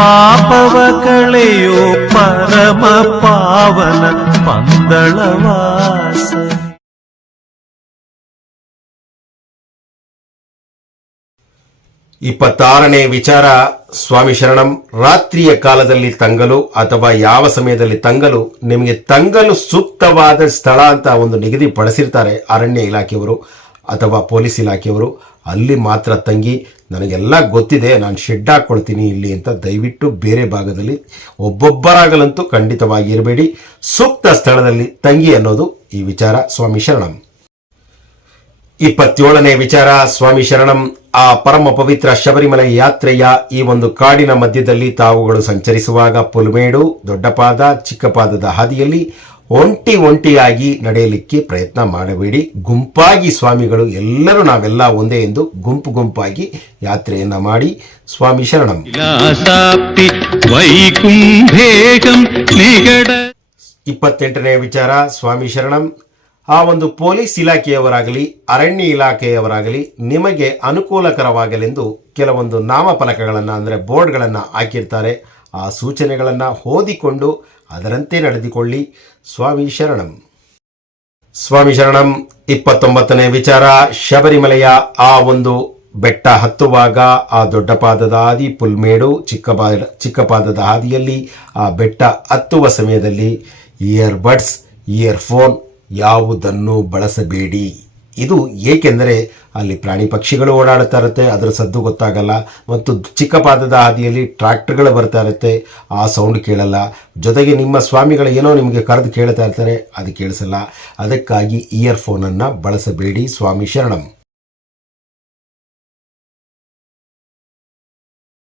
ಪಾಪವ ಕಳೆಯೋ ಪರಮ ಪಾವನ ಪಂದಳವಾಸ ಇಪ್ಪತ್ತಾರನೇ ವಿಚಾರ, ಸ್ವಾಮಿ ಶರಣಂ, ರಾತ್ರಿಯ ಕಾಲದಲ್ಲಿ ತಂಗಲು ಅಥವಾ ಯಾವ ಸಮಯದಲ್ಲಿ ತಂಗಲು ನಿಮಗೆ ತಂಗಲು ಸೂಕ್ತವಾದ ಸ್ಥಳ ಅಂತ ಒಂದು ನಿಗದಿ ಪಡಿಸಿರ್ತಾರೆ ಅರಣ್ಯ ಇಲಾಖೆಯವರು ಅಥವಾ ಪೊಲೀಸ್ ಇಲಾಖೆಯವರು. ಅಲ್ಲಿ ಮಾತ್ರ ತಂಗಿ ನನಗೆಲ್ಲ ಗೊತ್ತಿದೆ, ನಾನು ಶೆಡ್ ಹಾಕ್ಕೊಳ್ತೀನಿ ಇಲ್ಲಿ ಅಂತ ದಯವಿಟ್ಟು ಬೇರೆ ಭಾಗದಲ್ಲಿ ಒಬ್ಬೊಬ್ಬರಾಗಲಂತೂ ಖಂಡಿತವಾಗಿ ಇರಬೇಡಿ ಸೂಕ್ತ ಸ್ಥಳದಲ್ಲಿ ತಂಗಿ ಅನ್ನೋದು ಈ ವಿಚಾರ. ಸ್ವಾಮಿ ಶರಣಂ. ಇಪ್ಪತ್ತೇಳನೇ ವಿಚಾರ. ಸ್ವಾಮಿ ಶರಣಂ, ಆ ಪರಮ ಪವಿತ್ರ ಶಬರಿಮಲೆ ಯಾತ್ರೆಯ ಈ ಒಂದು ಕಾಡಿನ ಮಧ್ಯದಲ್ಲಿ ತಾವುಗಳು ಸಂಚರಿಸುವಾಗ ಪುಲ್ಮೇಡು, ದೊಡ್ಡಪಾದ, ಚಿಕ್ಕಪಾದದ ಹಾದಿಯಲ್ಲಿ ಒಂಟಿ ಒಂಟಿಯಾಗಿ ನಡೆಯಲಿಕ್ಕೆ ಪ್ರಯತ್ನ ಮಾಡಬೇಡಿ. ಗುಂಪಾಗಿ ಸ್ವಾಮಿಗಳು ಎಲ್ಲರೂ ನಾವೆಲ್ಲ ಒಂದೇ ಎಂದು ಗುಂಪು ಗುಂಪಾಗಿ ಯಾತ್ರೆಯನ್ನ ಮಾಡಿ ಸ್ವಾಮಿ ಶರಣಂ. ಇಪ್ಪತ್ತೆಂಟನೇ ವಿಚಾರ ಸ್ವಾಮಿ ಶರಣಂ. ಆ ಒಂದು ಪೊಲೀಸ್ ಇಲಾಖೆಯವರಾಗಲಿ ಅರಣ್ಯ ಇಲಾಖೆಯವರಾಗಲಿ ನಿಮಗೆ ಅನುಕೂಲಕರವಾಗಲೆಂದು ಕೆಲವೊಂದು ನಾಮಫಲಕಗಳನ್ನು ಅಂದರೆ ಬೋರ್ಡ್ಗಳನ್ನು ಹಾಕಿರ್ತಾರೆ. ಆ ಸೂಚನೆಗಳನ್ನು ಓದಿಕೊಂಡು ಅದರಂತೆ ನಡೆದುಕೊಳ್ಳಿ. ಸ್ವಾಮಿ ಶರಣಂ. ಸ್ವಾಮಿ ಶರಣಂ, ಇಪ್ಪತ್ತೊಂಬತ್ತನೇ ವಿಚಾರ. ಶಬರಿಮಲೆಯ ಆ ಒಂದು ಬೆಟ್ಟ ಹತ್ತುವಾಗ ಆ ದೊಡ್ಡ ಪಾದದ ಹಾದಿ, ಪುಲ್ಮೇಡು ಚಿಕ್ಕಪಾದದ ಚಿಕ್ಕ ಪಾದದ ಹಾದಿಯಲ್ಲಿ ಆ ಬೆಟ್ಟ ಹತ್ತುವ ಸಮಯದಲ್ಲಿ ಇಯರ್ ಬಡ್ಸ್ ಇಯರ್ಫೋನ್ ಯಾವುದನ್ನು ಬಳಸಬೇಡಿ. ಇದು ಏಕೆಂದರೆ ಅಲ್ಲಿ ಪ್ರಾಣಿ ಪಕ್ಷಿಗಳು ಓಡಾಡ್ತಾ ಇರುತ್ತೆ, ಅದರ ಸದ್ದು ಗೊತ್ತಾಗಲ್ಲ ಮತ್ತು ಚಿಕ್ಕ ಪಾದದ ಹಾದಿಯಲ್ಲಿ ಟ್ರ್ಯಾಕ್ಟರ್ಗಳು ಬರ್ತಾ ಇರುತ್ತೆ, ಆ ಸೌಂಡ್ ಕೇಳಲ್ಲ. ಜೊತೆಗೆ ನಿಮ್ಮ ಸ್ವಾಮಿಗಳು ಏನೋ ನಿಮಗೆ ಕರೆದು ಕೇಳ್ತಾ ಇರ್ತಾರೆ, ಅದು ಕೇಳಿಸಲ್ಲ. ಅದಕ್ಕಾಗಿ ಇಯರ್ಫೋನನ್ನು ಬಳಸಬೇಡಿ ಸ್ವಾಮಿ ಶರಣಂ.